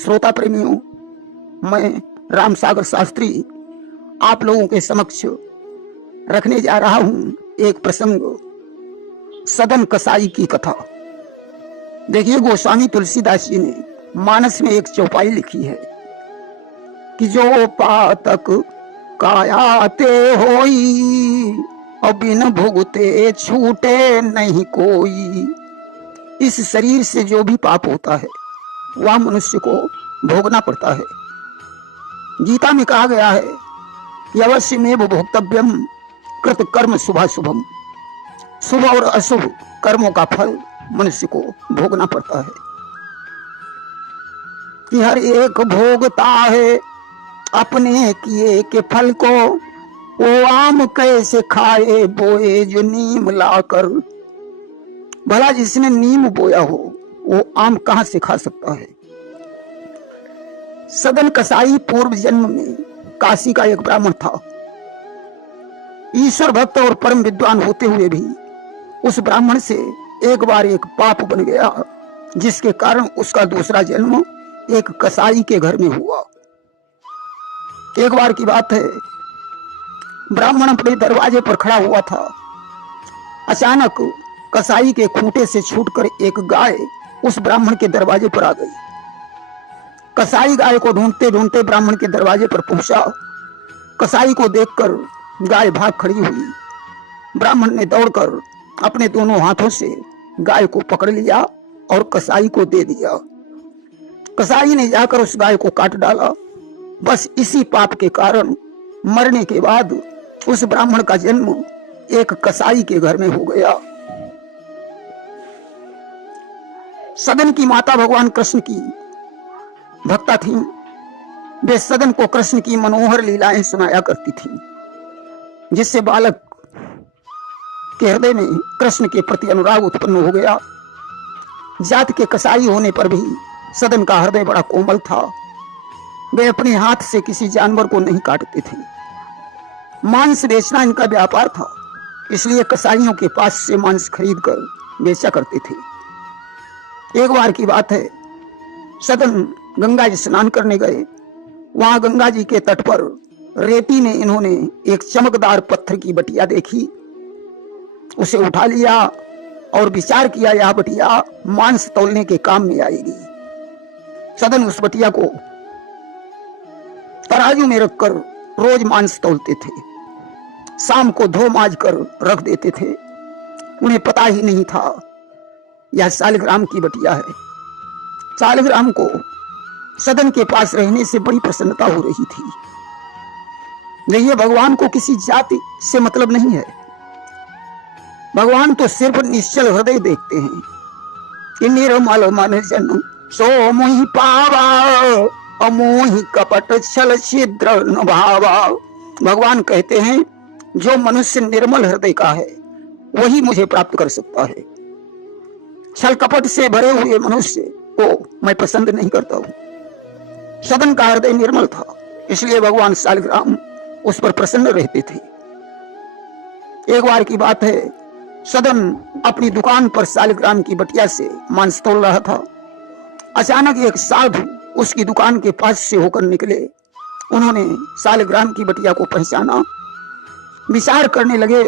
श्रोता प्रेमियों, मैं राम सागर शास्त्री आप लोगों के समक्ष रखने जा रहा हूं एक प्रसंग, सदन कसाई की कथा। देखिए, गोस्वामी तुलसीदास जी ने मानस में एक चौपाई लिखी है कि जो पातक कायाते होई और बिन भुगते छूटे नहीं कोई। इस शरीर से जो भी पाप होता है वह मनुष्य को भोगना पड़ता है। गीता में कहा गया है कि अवश्य में भोक्तव्यम कृत कर्म शुभाशुभम। शुभ और अशुभ कर्मों का फल मनुष्य को भोगना पड़ता है कि हर एक भोगता है अपने किए के फल को। वो आम कैसे खाए बोए जो नीम लाकर। भला जिसने नीम बोया हो वो आम कहां से खा सकता है। सदन कसाई पूर्व जन्म में काशी का एक ब्राह्मण था। ईश्वर भक्त और परम विद्वान होते हुए भी उस ब्राह्मण से एक बार एक पाप बन गया, जिसके कारण उसका दूसरा जन्म एक कसाई के घर में हुआ। एक बार की बात है, ब्राह्मण अपने दरवाजे पर खड़ा हुआ था। अचानक कसाई के खूंटे से छूटकर एक गाय उस ब्राह्मण के दरवाजे पर आ गई। कसाई गाय को ढूंढते ढूंढते ब्राह्मण के दरवाजे पर पहुंचा। कसाई को देखकर गाय भाग खड़ी हुई। ब्राह्मण ने दौड़कर अपने दोनों हाथों से गाय को पकड़ लिया और कसाई को दे दिया। कसाई ने जाकर उस गाय को काट डाला। बस इसी पाप के कारण मरने के बाद उस ब्राह्मण का जन्म एक कसाई के घर में हो गया। सदन की माता भगवान कृष्ण की भक्ता थी। वे सदन को कृष्ण की मनोहर लीलाएं सुनाया करती थी, जिससे बालक के हृदय में कृष्ण के प्रति अनुराग उत्पन्न हो गया। जात के कसाई होने पर भी सदन का हृदय बड़ा कोमल था। वे अपने हाथ से किसी जानवर को नहीं काटते थे। मांस बेचना इनका व्यापार था, इसलिए कसाईयों के पास से मांस खरीद कर बेचा करते थे। एक बार की बात है, सदन गंगा जी स्नान करने गए। वहां गंगा जी के तट पर रेती में इन्होंने एक चमकदार पत्थर की बटिया देखी। उसे उठा लिया और विचार किया, यह बटिया मांस तौलने के काम में आएगी। सदन उस बटिया को तराजू में रखकर रोज मांस तौलते थे। शाम को धो माज कर रख देते थे। उन्हें पता ही नहीं था यह शालिग्राम की बटिया है। शालिग्राम को सदन के पास रहने से बड़ी प्रसन्नता हो रही थी। देखिए, भगवान को किसी जाति से मतलब नहीं है। भगवान तो सिर्फ निश्चल हृदय देखते हैं कि निर्मल मन जन सो मोहि पावा अमोहि कपट छल छिद्र न भावा। भगवान कहते हैं, जो मनुष्य निर्मल हृदय का है वही मुझे प्राप्त कर सकता है। छल कपट से भरे हुए मनुष्य को मैं पसंद नहीं करता हूं। सदन का हृदय निर्मल था, इसलिए भगवान शालिग्राम उस पर प्रसन्न रहते थे। एक बार की बात है, सदन अपनी दुकान पर शालिग्राम की बटिया से मांस तोल रहा था। अचानक एक साधु उसकी दुकान के पास से होकर निकले। उन्होंने शालिग्राम की बटिया को पहचाना। विचार करने लगे,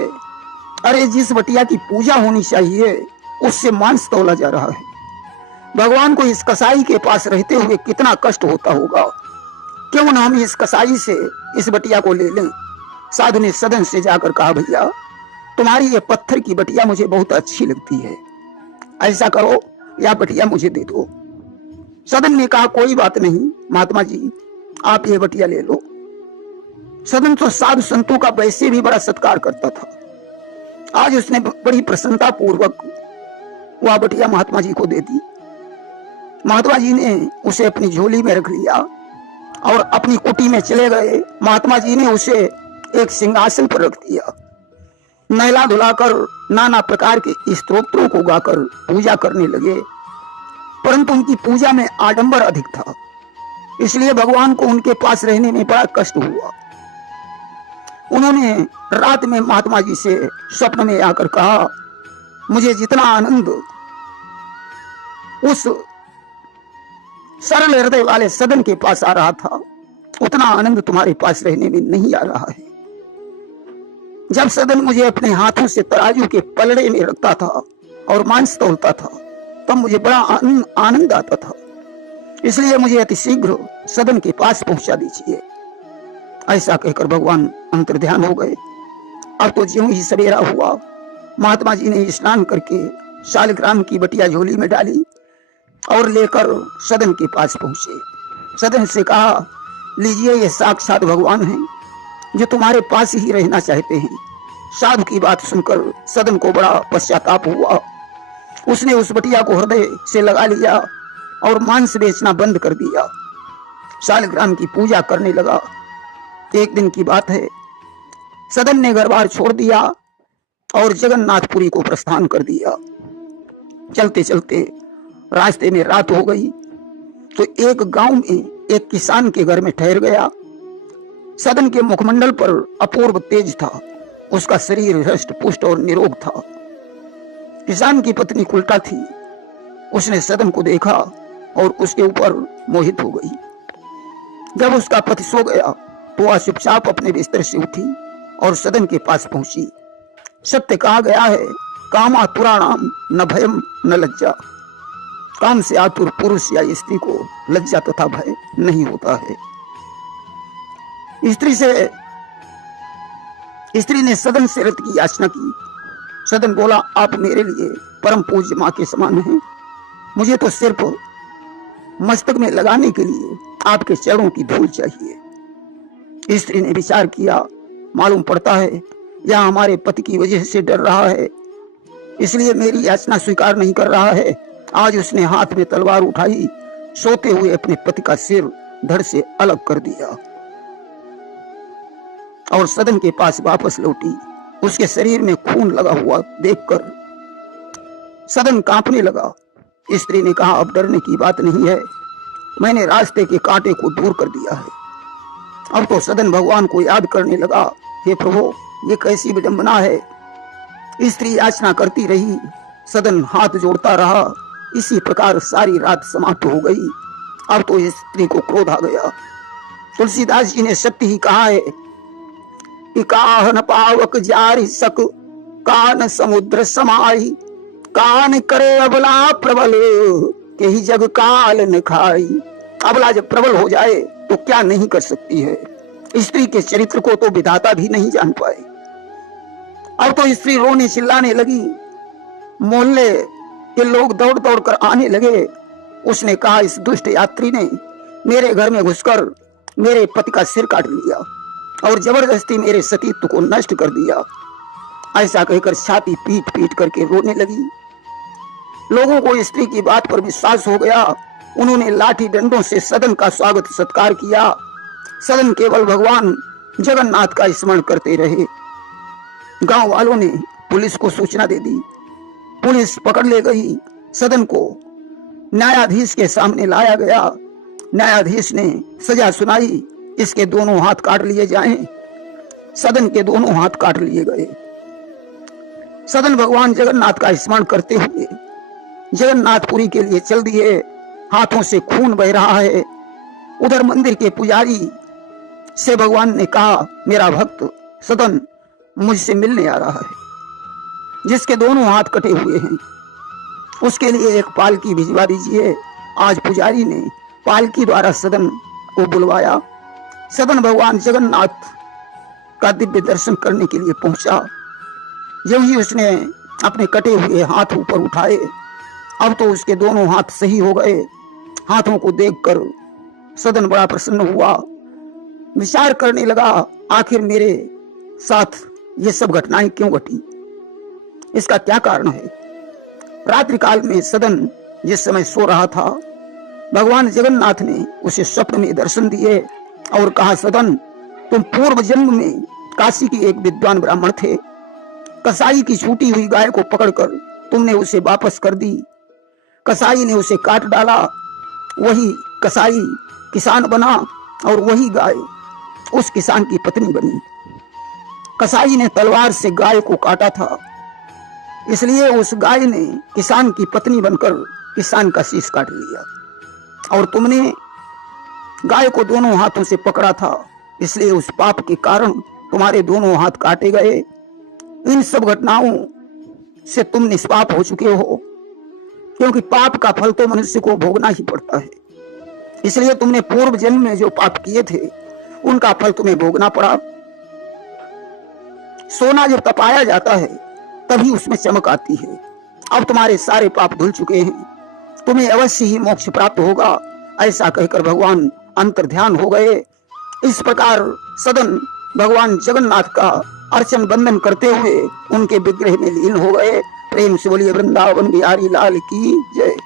अरे जिस बटिया की पूजा होनी चाहिए उससे मांस तौला जा रहा है। भगवान को इस कसाई के पास रहते हुए कितना कष्ट होता होगा। क्यों न हम इस कसाई से इस बटिया को ले लें। साधु ने सदन से जाकर कहा, भैया तुम्हारी ये पत्थर की बटिया मुझे बहुत अच्छी लगती है, ऐसा करो यह बटिया मुझे दे दो। सदन ने कहा, कोई बात नहीं महात्मा जी, आप ये बटिया ले लो। सदन तो साधु संतों का वैसे भी बड़ा सत्कार करता था। आज उसने बड़ी प्रसन्नता पूर्वक वह बटिया महात्मा जी को दे दी। महात्मा जी ने उसे अपनी झोली में रख लिया और अपनी कुटी में चले गए। महात्मा जी ने उसे एक सिंहासन पर रख दिया। नहला धुलाकर नाना प्रकार के स्तोत्रों को गाकर पूजा करने लगे, परंतु उनकी पूजा में आडंबर अधिक था, इसलिए भगवान को उनके पास रहने में बड़ा कष्ट हुआ। उन्होंने रात में महात्मा जी से स्वप्न में आकर कहा, मुझे जितना आनंद उस सरल हृदय वाले सदन के पास आ रहा था, उतना आनंद तुम्हारे पास रहने में नहीं आ रहा है। जब सदन मुझे अपने हाथों से तराजू के पलड़े में रखता था और मांस तौलता था, तब मुझे बड़ा आनंद आता था। इसलिए मुझे अति शीघ्र सदन के पास पहुंचा दीजिए। ऐसा कहकर भगवान अंतर्ध्यान हो गए। अब तो ज्यों ही सवेरा हुआ, महात्मा जी ने स्नान करके शालिग्राम की बटिया झोली में डाली और लेकर सदन के पास पहुंचे। सदन से कहा, लीजिए, ये साक्षात भगवान हैं जो तुम्हारे पास ही रहना चाहते हैं। साधु की बात सुनकर सदन को बड़ा पश्चाताप हुआ। उसने उस बटिया को हृदय से लगा लिया और मांस बेचना बंद कर दिया। शालिग्राम की पूजा करने लगा। एक दिन की बात है, सदन ने घर बार छोड़ दिया और जगन्नाथपुरी को प्रस्थान कर दिया। चलते चलते रास्ते में रात हो गई तो एक गांव में एक किसान के घर में ठहर गया। सदन के मुखमंडल पर अपूर्व तेज था। उसका शरीर हृष्ट पुष्ट और निरोग था। किसान की पत्नी उल्टा थी। उसने सदन को देखा और उसके ऊपर मोहित हो गई। जब उसका पति सो गया तो वह चुपचाप अपने बिस्तर से उठी और सदन के पास पहुंची। सत्य कहा गया है, कामातुराणाम न भयम न लज्जा। काम से आतुर पुरुष या स्त्री को लज्जा तथा भय नहीं होता है। स्त्री ने सदन से रत की याचना की। सदन बोला, आप मेरे लिए परम पूज्य मां के समान हैं। मुझे तो सिर्फ मस्तक में लगाने के लिए आपके चरणों की धूल चाहिए। स्त्री ने विचार किया, मालूम पड़ता है यह हमारे पति की वजह से डर रहा है, इसलिए मेरी याचना स्वीकार नहीं कर रहा है। आज उसने हाथ में तलवार उठाई, सोते हुए अपने पति का सिर धड़ से अलग कर दिया और सदन के पास वापस लौटी। उसके शरीर में खून लगा हुआ देखकर सदन कांपने लगा। स्त्री ने कहा, अब डरने की बात नहीं है, मैंने रास्ते के कांटे को दूर कर दिया है। अब तो सदन भगवान को याद करने लगा, हे प्रभु, ये कैसी विडंबना है। स्त्री याचना करती रही, सदन हाथ जोड़ता रहा। इसी प्रकार सारी रात समाप्त हो गई। अब तो स्त्री को क्रोध आ गया। तुलसीदास जी ने सत्य ही कहा है कि काहन पावक जारी सक कान समुद्र समाई, कान करे अबला प्रबल के ही जग काल न खाई। अबला जब प्रबल हो जाए तो क्या नहीं कर सकती है। स्त्री के चरित्र को तो विधाता भी नहीं जान पाए। अब तो स्त्री रोने चिल्लाने लगी। मोहल्ले के लोग दौड़ दौड़ कर आने लगे। उसने कहा, इस दुष्ट यात्री ने मेरे घर में घुसकर मेरे पति का सिर काट लिया और जबरदस्ती मेरे सतीत्व को नष्ट कर दिया। ऐसा कहकर छाती पीट पीट करके रोने लगी। लोगों को स्त्री की बात पर विश्वास हो गया। उन्होंने लाठी डंडों से सदन का स्वागत सत्कार किया। सदन केवल भगवान जगन्नाथ का स्मरण करते रहे। गांव वालों ने पुलिस को सूचना दे दी। पुलिस पकड़ ले गई। सदन को न्यायाधीश के सामने लाया गया। न्यायाधीश ने सजा सुनाई, इसके दोनों हाथ काट लिए जाएं। सदन के दोनों हाथ काट लिए गए। सदन भगवान जगन्नाथ का स्मरण करते हुए जगन्नाथपुरी के लिए चल दिए। हाथों से खून बह रहा है। उधर मंदिर के पुजारी से भगवान ने कहा, मेरा भक्त सदन मुझसे मिलने आ रहा है, जिसके दोनों हाथ कटे हुए हैं। उसके लिए एक पालकी भिजवा दीजिए। आज पुजारी ने पालकी द्वारा सदन को बुलवाया। सदन भगवान जगन्नाथ का दिव्य दर्शन करने के लिए पहुंचा। जब ही उसने अपने कटे हुए हाथ ऊपर उठाए, अब तो उसके दोनों हाथ सही हो गए। हाथों को देखकर सदन बड़ा प्रसन्न हुआ। विचार करने लगा, आखिर मेरे साथ ये सब घटनाएं क्यों घटी, इसका क्या कारण है। रात्रि काल में सदन जिस समय सो रहा था, भगवान जगन्नाथ ने उसे स्वप्न में दर्शन दिए और कहा, सदन, तुम पूर्व जन्म में काशी की एक विद्वान ब्राह्मण थे। कसाई की छूटी हुई गाय को पकड़कर तुमने उसे वापस कर दी। कसाई ने उसे काट डाला। वही कसाई किसान बना और वही गाय उस किसान की पत्नी बनी। कसाई ने तलवार से गाय को काटा था, इसलिए उस गाय ने किसान की पत्नी बनकर किसान का शीश काट लिया। और तुमने गाय को दोनों हाथों से पकड़ा था, इसलिए उस पाप के कारण तुम्हारे दोनों हाथ काटे गए। इन सब घटनाओं से तुम निष्पाप हो चुके हो, क्योंकि पाप का फल तो मनुष्य को भोगना ही पड़ता है। इसलिए तुमने पूर्व जन्म में जो पाप किए थे उनका फल तुम्हें भोगना पड़ा। सोना जब तपाया जाता है तभी उसमें चमक आती है। अब तुम्हारे सारे पाप धुल चुके हैं, तुम्हें अवश्य ही मोक्ष प्राप्त होगा, ऐसा कहकर भगवान अंतर्ध्यान हो गए। इस प्रकार सदन भगवान जगन्नाथ का अर्चन बंदन करते हुए उनके विग्रह में लीन हो गए। प्रेम से बोलिए वृंदावन बिहारी लाल की जय।